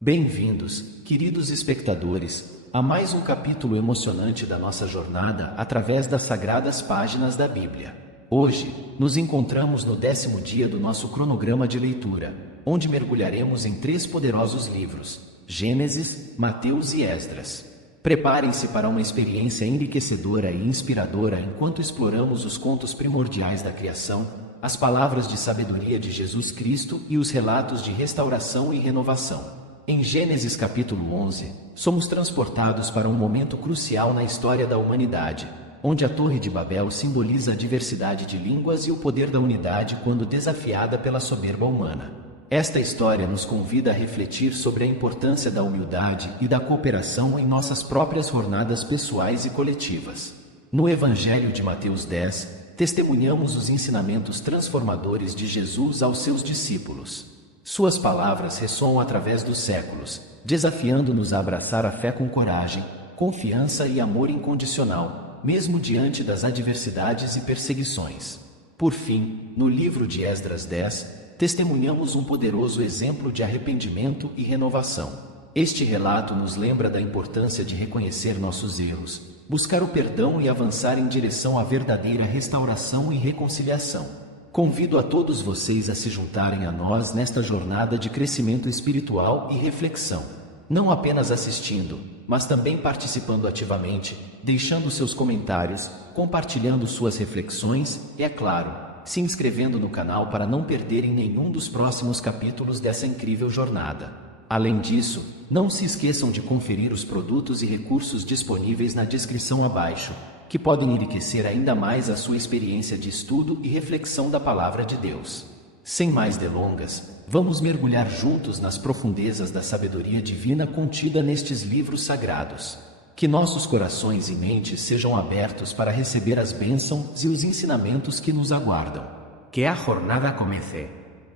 Bem-vindos, queridos espectadores, a mais um capítulo emocionante da nossa jornada através das sagradas páginas da Bíblia. Hoje, nos encontramos no 10º dia do nosso cronograma de leitura, onde mergulharemos em 3 poderosos livros: Gênesis, Mateus e Esdras. Preparem-se para uma experiência enriquecedora e inspiradora enquanto exploramos os contos primordiais da criação, as palavras de sabedoria de Jesus Cristo e os relatos de restauração e renovação. Em Gênesis capítulo 11, somos transportados para um momento crucial na história da humanidade, onde a Torre de Babel simboliza a diversidade de línguas e o poder da unidade quando desafiada pela soberba humana. Esta história nos convida a refletir sobre a importância da humildade e da cooperação em nossas próprias jornadas pessoais e coletivas. No Evangelho de Mateus 10, testemunhamos os ensinamentos transformadores de Jesus aos seus discípulos. Suas palavras ressoam através dos séculos, desafiando-nos a abraçar a fé com coragem, confiança e amor incondicional, mesmo diante das adversidades e perseguições. Por fim, no livro de Esdras 10, testemunhamos um poderoso exemplo de arrependimento e renovação. Este relato nos lembra da importância de reconhecer nossos erros, buscar o perdão e avançar em direção à verdadeira restauração e reconciliação. Convido a todos vocês a se juntarem a nós nesta jornada de crescimento espiritual e reflexão. Não apenas assistindo, mas também participando ativamente, deixando seus comentários, compartilhando suas reflexões e, é claro, se inscrevendo no canal para não perderem nenhum dos próximos capítulos dessa incrível jornada. Além disso, não se esqueçam de conferir os produtos e recursos disponíveis na descrição abaixo, que podem enriquecer ainda mais a sua experiência de estudo e reflexão da Palavra de Deus. Sem mais delongas, vamos mergulhar juntos nas profundezas da sabedoria divina contida nestes livros sagrados. Que nossos corações e mentes sejam abertos para receber as bênçãos e os ensinamentos que nos aguardam. Que a jornada comece.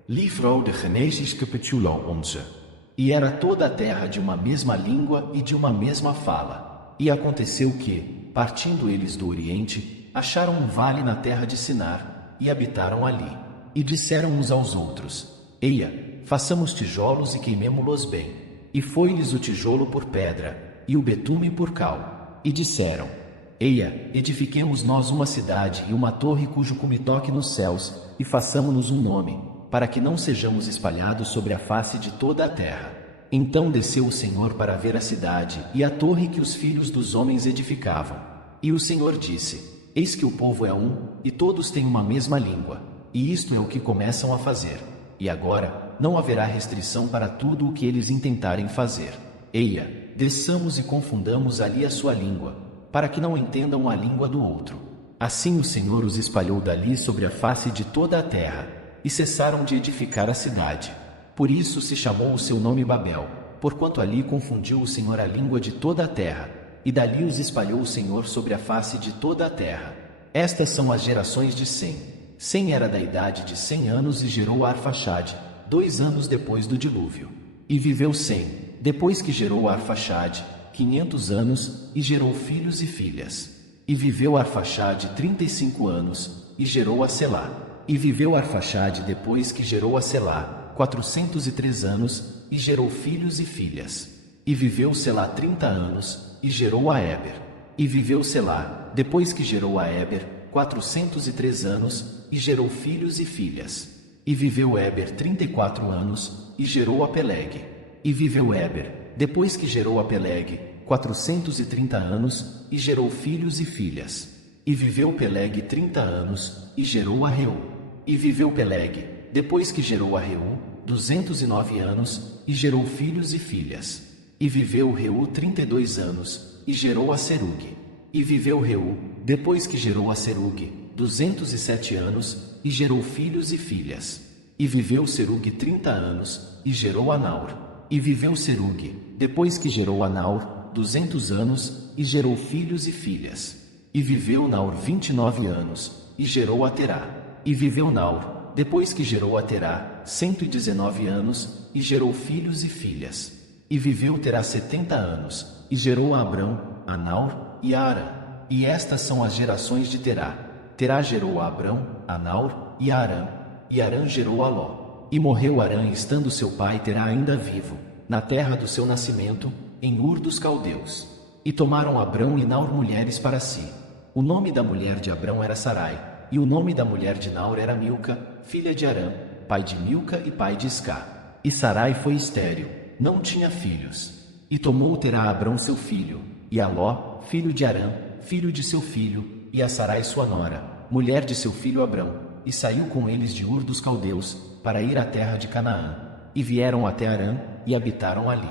Livro de Gênesis capítulo 11. E era toda a terra de uma mesma língua e de uma mesma fala. E aconteceu que, partindo eles do Oriente, acharam um vale na terra de Sinar, e habitaram ali. E disseram uns aos outros: Eia, façamos tijolos e queimemo-los bem. E foi-lhes o tijolo por pedra, e o betume por cal. E disseram: Eia, edifiquemos nós uma cidade e uma torre cujo cume toque nos céus, e façamo-nos um nome, para que não sejamos espalhados sobre a face de toda a terra. Então desceu o Senhor para ver a cidade e a torre que os filhos dos homens edificavam. E o Senhor disse: Eis que o povo é um, e todos têm uma mesma língua, e isto é o que começam a fazer. E agora, não haverá restrição para tudo o que eles intentarem fazer. Eia, desçamos e confundamos ali a sua língua, para que não entendam a língua do outro. Assim o Senhor os espalhou dali sobre a face de toda a terra, e cessaram de edificar a cidade. Por isso se chamou o seu nome Babel, porquanto ali confundiu o Senhor a língua de toda a terra, e dali os espalhou o Senhor sobre a face de toda a terra. Estas são as gerações de Sem. Sem era da idade de 100 anos e gerou Arfaxade, 2 anos depois do dilúvio. E viveu Sem, depois que gerou Arfaxade, 500 anos, e gerou filhos e filhas. E viveu Arfaxade 35 anos, e gerou a Selá. E viveu Arfaxade depois que gerou a Selá, 403 anos, e gerou filhos e filhas. E viveu Selá 30 anos, e gerou a Éber. E viveu Selá, depois que gerou a Éber, 403 anos, e gerou filhos e filhas. E viveu Éber 34 anos, e gerou a Peleg. E viveu Éber, depois que gerou a Peleg, 430 anos, e gerou filhos e filhas. E viveu Peleg 30 anos, e gerou a Reu. E viveu Peleg, depois que gerou a Reu, 209 anos, e gerou filhos e filhas. E viveu Reu 32 anos, e gerou a Serugue. E viveu Reu, depois que gerou a Serugue, 207 anos, e gerou filhos e filhas. E viveu Serugue 30 anos, e gerou a Naor. E viveu Serugue, depois que gerou a Naor, 200 anos, e gerou filhos e filhas. E viveu Naor 29 anos, e gerou a Terá. E viveu Naor, depois que gerou a Terá, 119 anos, e gerou filhos e filhas. E viveu Terá 70 anos, e gerou a Abrão, a Naor e a Arã. E estas são as gerações de Terá. Terá gerou a Abrão, a Naor e a Arã. E Arã gerou a Ló. E morreu Arã estando seu pai Terá ainda vivo. na terra do seu nascimento, em Ur dos Caldeus. E tomaram Abrão e Naor mulheres para si. O nome da mulher de Abrão era Sarai, e o nome da mulher de Naor era Milca, filha de Arã, pai de Milca e pai de Isca. E Sarai foi estéril, não tinha filhos. E tomou Terá Abrão seu filho, e a Ló, filho de Arã, filho de seu filho, e a Sarai sua nora, mulher de seu filho Abrão, e saiu com eles de Ur dos Caldeus, para ir à terra de Canaã. E vieram até Arã, e habitaram ali.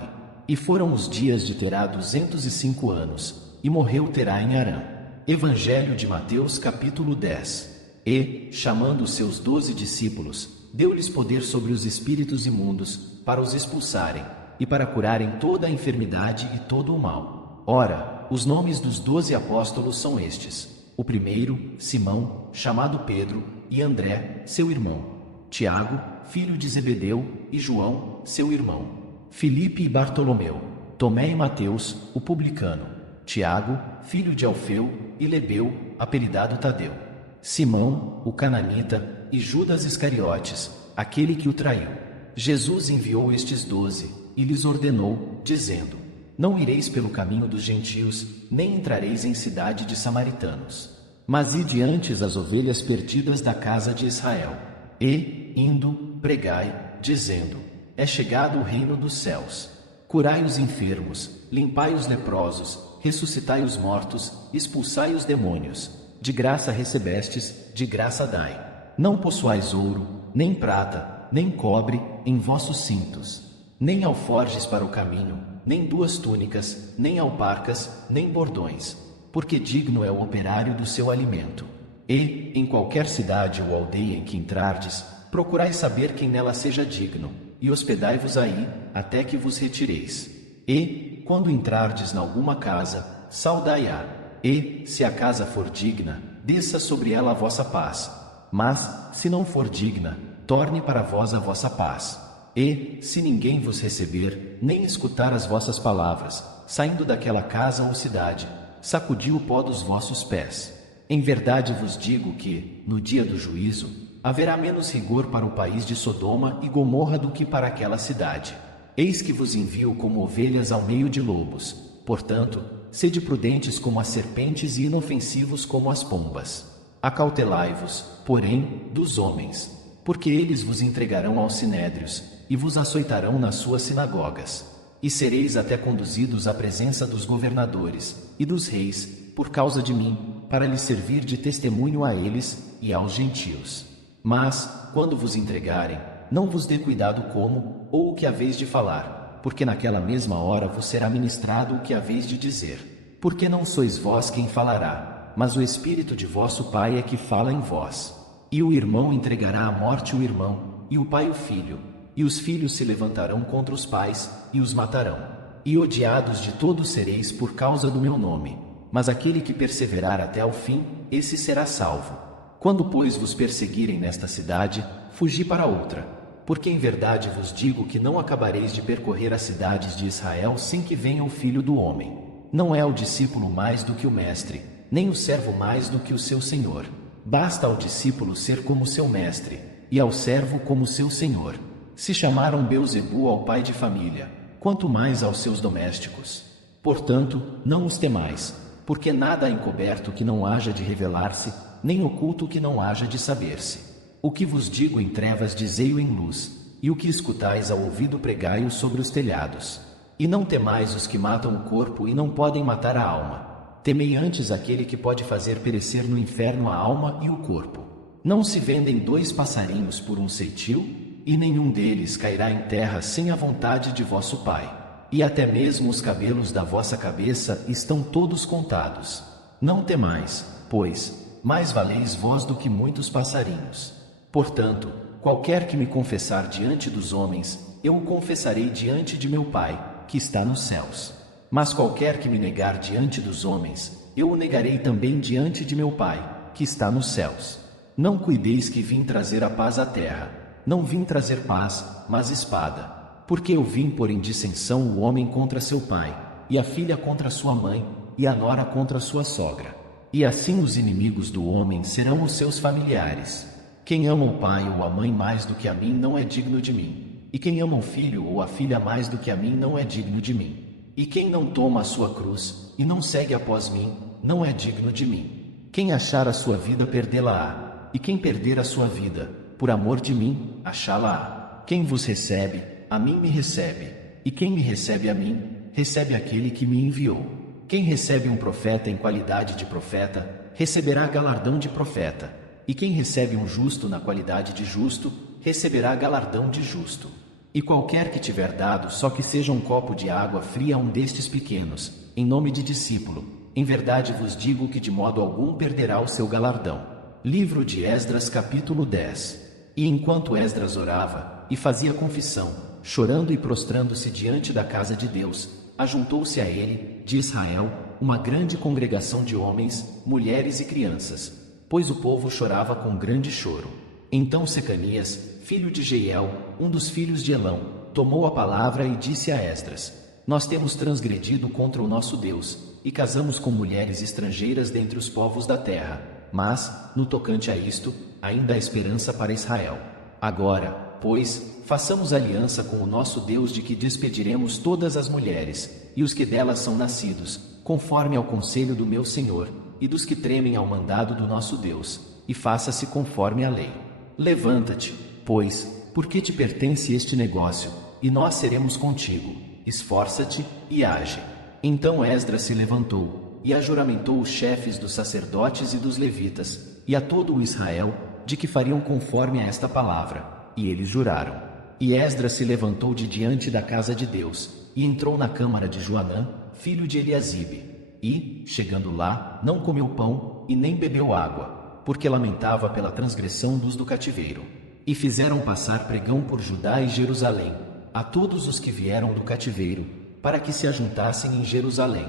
E foram os dias de Terá 205 anos, e morreu Terá em Arã. Evangelho de Mateus capítulo 10. E, chamando os seus 12 discípulos, deu-lhes poder sobre os espíritos imundos, para os expulsarem, e para curarem toda a enfermidade e todo o mal. Ora, os nomes dos 12 apóstolos são estes: o primeiro, Simão, chamado Pedro, e André, seu irmão, Tiago, filho de Zebedeu, e João, seu irmão, Filipe e Bartolomeu, Tomé e Mateus, o publicano, Tiago, filho de Alfeu, e Lebeu, apelidado Tadeu, Simão, o cananita, e Judas Iscariotes, aquele que o traiu. Jesus enviou estes 12, e lhes ordenou, dizendo: Não ireis pelo caminho dos gentios, nem entrareis em cidade de samaritanos, mas ide antes as ovelhas perdidas da casa de Israel. E, indo, pregai, dizendo: É chegado o reino dos céus. Curai os enfermos, limpai os leprosos, ressuscitai os mortos, expulsai os demônios. De graça recebestes, de graça dai. Não possuais ouro, nem prata, nem cobre, em vossos cintos, nem alforjes para o caminho, nem 2 túnicas, nem alparcas, nem bordões, porque digno é o operário do seu alimento. E, em qualquer cidade ou aldeia em que entrardes, procurai saber quem nela seja digno, e hospedai-vos aí, até que vos retireis. E, quando entrardes em alguma casa, saudai-a. E, se a casa for digna, desça sobre ela a vossa paz. Mas, se não for digna, torne para vós a vossa paz. E, se ninguém vos receber, nem escutar as vossas palavras, saindo daquela casa ou cidade, sacudi o pó dos vossos pés. Em verdade vos digo que, no dia do juízo, haverá menos rigor para o país de Sodoma e Gomorra do que para aquela cidade. Eis que vos envio como ovelhas ao meio de lobos. Portanto, sede prudentes como as serpentes e inofensivos como as pombas. Acautelai-vos, porém, dos homens, porque eles vos entregarão aos sinédrios, e vos açoitarão nas suas sinagogas. E sereis até conduzidos à presença dos governadores e dos reis, por causa de mim, para lhes servir de testemunho a eles e aos gentios. Mas, quando vos entregarem, não vos dê cuidado como, ou o que haveis de falar, porque naquela mesma hora vos será ministrado o que haveis de dizer. Porque não sois vós quem falará, mas o Espírito de vosso Pai é que fala em vós. E o irmão entregará à morte o irmão, e o pai o filho, e os filhos se levantarão contra os pais, e os matarão. E odiados de todos sereis por causa do meu nome. Mas aquele que perseverar até ao fim, esse será salvo. Quando, pois, vos perseguirem nesta cidade, fugi para outra. Porque em verdade vos digo que não acabareis de percorrer as cidades de Israel sem que venha o Filho do Homem. Não é o discípulo mais do que o mestre, nem o servo mais do que o seu senhor. Basta ao discípulo ser como seu mestre, e ao servo como seu senhor. Se chamaram Beelzebu ao pai de família, quanto mais aos seus domésticos. Portanto, não os temais, porque nada há encoberto que não haja de revelar-se, nem oculto que não haja de saber-se. O que vos digo em trevas dizei-o em luz, e o que escutais ao ouvido pregai-o sobre os telhados. E não temais os que matam o corpo e não podem matar a alma. Temei antes aquele que pode fazer perecer no inferno a alma e o corpo. Não se vendem 2 passarinhos por um ceitil? E nenhum deles cairá em terra sem a vontade de vosso Pai. E até mesmo os cabelos da vossa cabeça estão todos contados. Não temais, pois, mais valeis vós do que muitos passarinhos. Portanto, qualquer que me confessar diante dos homens, eu o confessarei diante de meu Pai, que está nos céus. Mas qualquer que me negar diante dos homens, eu o negarei também diante de meu Pai, que está nos céus. Não cuideis que vim trazer a paz à terra. Não vim trazer paz, mas espada. Porque eu vim pôr em dissensão o homem contra seu pai, e a filha contra sua mãe, e a nora contra sua sogra. E assim os inimigos do homem serão os seus familiares. Quem ama o pai ou a mãe mais do que a mim não é digno de mim. E quem ama o filho ou a filha mais do que a mim não é digno de mim. E quem não toma a sua cruz, e não segue após mim, não é digno de mim. Quem achar a sua vida perdê-la-á, e quem perder a sua vida, por amor de mim, achá-la-á. Quem vos recebe, a mim me recebe, e quem me recebe a mim, recebe aquele que me enviou. Quem recebe um profeta em qualidade de profeta, receberá galardão de profeta, e quem recebe um justo na qualidade de justo, receberá galardão de justo. E qualquer que tiver dado só que seja um copo de água fria a um destes pequenos, em nome de discípulo, em verdade vos digo que de modo algum perderá o seu galardão. Livro de Esdras capítulo 10. E enquanto Esdras orava, e fazia confissão, chorando e prostrando-se diante da casa de Deus, ajuntou-se a ele, de Israel, uma grande congregação de homens, mulheres e crianças, pois o povo chorava com grande choro. Então Secanias, filho de Jeiel, um dos filhos de Elão, tomou a palavra e disse a Esdras: Nós temos transgredido contra o nosso Deus, e casamos com mulheres estrangeiras dentre os povos da terra. Mas, no tocante a isto, ainda há esperança para Israel. Agora, pois, façamos aliança com o nosso Deus de que despediremos todas as mulheres, e os que delas são nascidos, conforme ao conselho do meu Senhor, e dos que tremem ao mandado do nosso Deus, e faça-se conforme a lei. Levanta-te, pois, porque te pertence este negócio, e nós seremos contigo. Esforça-te e age. Então Esdras se levantou, e ajuramentou os chefes dos sacerdotes e dos levitas, e a todo o Israel, de que fariam conforme a esta palavra, e eles juraram. E Esdras se levantou de diante da casa de Deus, e entrou na câmara de Joanã, filho de Eliasibe, e, chegando lá, não comeu pão, e nem bebeu água, porque lamentava pela transgressão dos do cativeiro. E fizeram passar pregão por Judá e Jerusalém, a todos os que vieram do cativeiro, para que se ajuntassem em Jerusalém.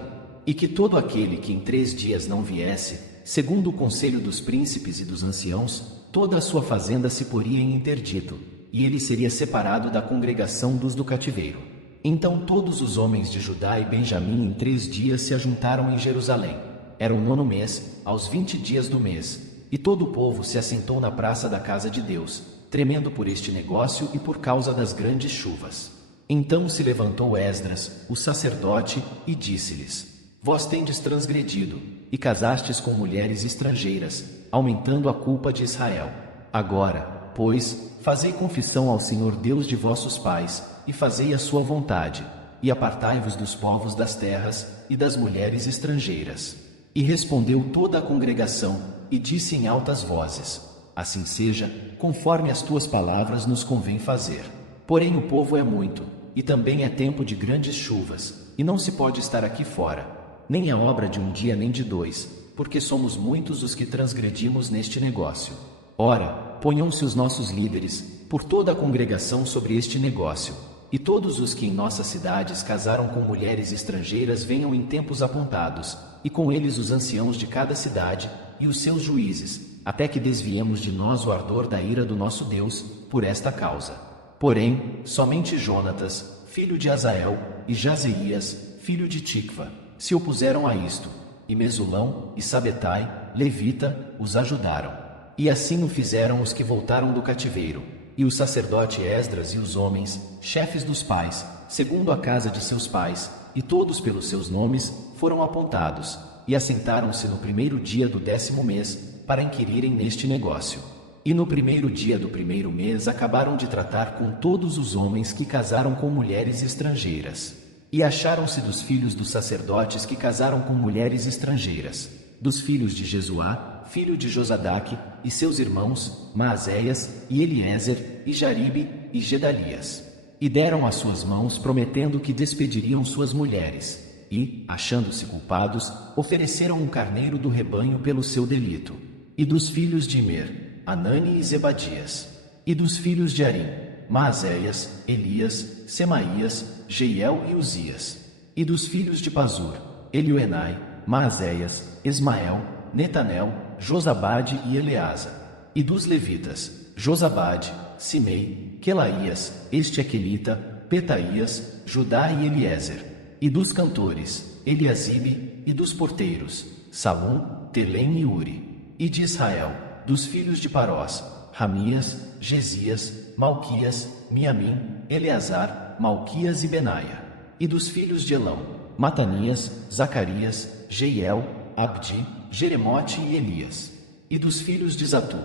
E que todo aquele que em 3 dias não viesse, segundo o conselho dos príncipes e dos anciãos, toda a sua fazenda se poria em interdito, e ele seria separado da congregação dos do cativeiro. Então todos os homens de Judá e Benjamim em 3 dias se ajuntaram em Jerusalém. Era o 9º mês, aos 20 dias do mês. E todo o povo se assentou na praça da casa de Deus, tremendo por este negócio e por causa das grandes chuvas. Então se levantou Esdras, o sacerdote, e disse-lhes: Vós tendes transgredido, e casastes com mulheres estrangeiras, aumentando a culpa de Israel. Agora, pois, fazei confissão ao Senhor Deus de vossos pais, e fazei a sua vontade, e apartai-vos dos povos das terras, e das mulheres estrangeiras. E respondeu toda a congregação, e disse em altas vozes: Assim seja, conforme as tuas palavras nos convém fazer. Porém o povo é muito, e também é tempo de grandes chuvas, e não se pode estar aqui fora, nem é obra de um dia nem de 2, porque somos muitos os que transgredimos neste negócio. Ora, ponham-se os nossos líderes, por toda a congregação sobre este negócio, e todos os que em nossas cidades casaram com mulheres estrangeiras venham em tempos apontados, e com eles os anciãos de cada cidade, e os seus juízes, até que desviemos de nós o ardor da ira do nosso Deus, por esta causa. Porém, somente Jonatas, filho de Azael, e Jazeias, filho de Tikva, se opuseram a isto, e Mesulão, e Sabetai, levita, os ajudaram. E assim o fizeram os que voltaram do cativeiro, e o sacerdote Esdras e os homens, chefes dos pais, segundo a casa de seus pais, e todos pelos seus nomes, foram apontados, e assentaram-se no 1º dia do 10º mês, para inquirirem neste negócio. E no 1º dia do 1º mês acabaram de tratar com todos os homens que casaram com mulheres estrangeiras. E acharam-se dos filhos dos sacerdotes que casaram com mulheres estrangeiras, dos filhos de Jesuá, filho de Josadaque, e seus irmãos, Maazéias, e Eliezer, e Jaribe, e Gedalias. E deram as suas mãos prometendo que despediriam suas mulheres. E, achando-se culpados, ofereceram um carneiro do rebanho pelo seu delito. E dos filhos de Imer, Anani e Zebadias. E dos filhos de Arim, Maazéias, Elias, Semaías, Jeiel e Uzias. E dos filhos de Pazur, Elioenai, Maazéias, Ismael, Netanel, Josabade e Eleasa. E dos levitas, Josabade, Simei, Quelaías, este Aquelita, Petaías, Judá e Eliezer. E dos cantores, Eliasibe, e dos porteiros, Salum, Telém e Uri. E de Israel, dos filhos de Parós, Ramias, Gesias, Malquias, Miamim, Eleazar, Malquias e Benaia. E dos filhos de Elão, Matanias, Zacarias, Jeiel, Abdi, Jeremote e Elias. E dos filhos de Zatu,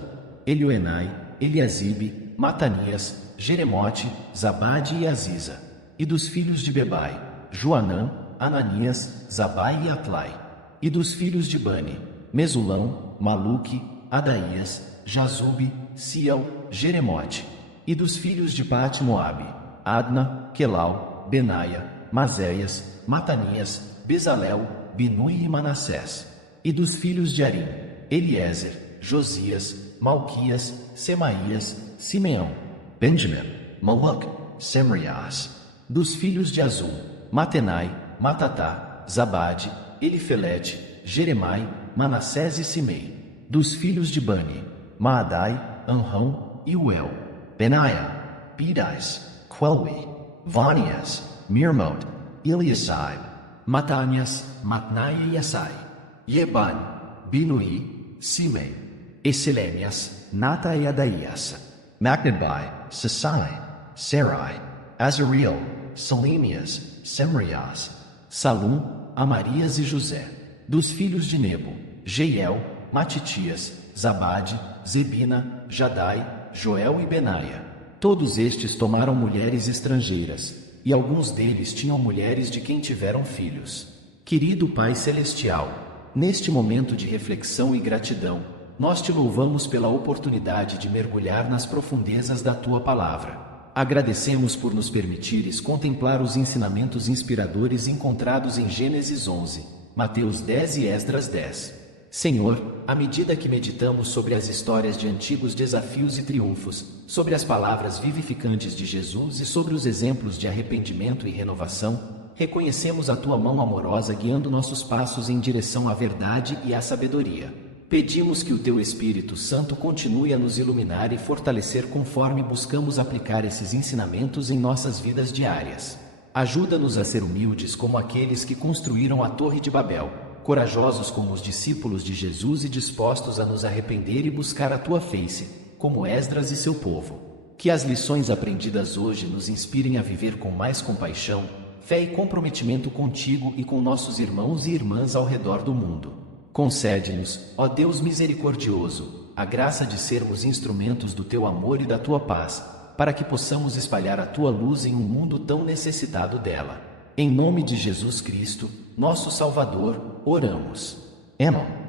Elioenai, Eliasibe, Matanias, Jeremote, Zabade e Aziza. E dos filhos de Bebai, Joanã, Ananias, Zabai e Atlai. E dos filhos de Bani, Mesulão, Maluque, Adaías, Jazube, Siel, Jeremote. E dos filhos de Pat-Moabe, Adna, Quelau, Benaia, Mazéias, Matanias, Bezalel, Binui e Manassés. E dos filhos de Arim, Eliezer, Josias, Malquias, Semaías, Simeão, Benjamin, Maluk, Semrias. Dos filhos de Azul, Matenai, Matatá, Zabade, Elifelete, Jeremai, Manassés e Simei. Dos filhos de Bani, Maadai, Anrão e Uel, Benaia, Bidais, Quelui, Vanias, Mirmot, Eliasai, Matanias, Matnaia e Assai, Yeban, Binui, Simei, Esselemias, Nata e Adaías, Macnabai, Sasai, Sarai, Azariel, Salemias, Semrias, Salum, Amarias e José. Dos filhos de Nebo, Jeiel, Matitias, Zabade, Zebina, Jadai, Joel e Benaia. Todos estes tomaram mulheres estrangeiras, e alguns deles tinham mulheres de quem tiveram filhos. Querido Pai Celestial, neste momento de reflexão e gratidão, nós te louvamos pela oportunidade de mergulhar nas profundezas da Tua Palavra. Agradecemos por nos permitires contemplar os ensinamentos inspiradores encontrados em Gênesis 11, Mateus 10 e Esdras 10. Senhor, à medida que meditamos sobre as histórias de antigos desafios e triunfos, sobre as palavras vivificantes de Jesus e sobre os exemplos de arrependimento e renovação, reconhecemos a Tua mão amorosa guiando nossos passos em direção à verdade e à sabedoria. Pedimos que o Teu Espírito Santo continue a nos iluminar e fortalecer conforme buscamos aplicar esses ensinamentos em nossas vidas diárias. Ajuda-nos a ser humildes como aqueles que construíram a Torre de Babel, corajosos como os discípulos de Jesus e dispostos a nos arrepender e buscar a Tua face, como Esdras e seu povo. Que as lições aprendidas hoje nos inspirem a viver com mais compaixão, fé e comprometimento contigo e com nossos irmãos e irmãs ao redor do mundo. Concede-nos, ó Deus misericordioso, a graça de sermos instrumentos do Teu amor e da Tua paz, para que possamos espalhar a Tua luz em um mundo tão necessitado dela. Em nome de Jesus Cristo, nosso Salvador, oramos. Amém.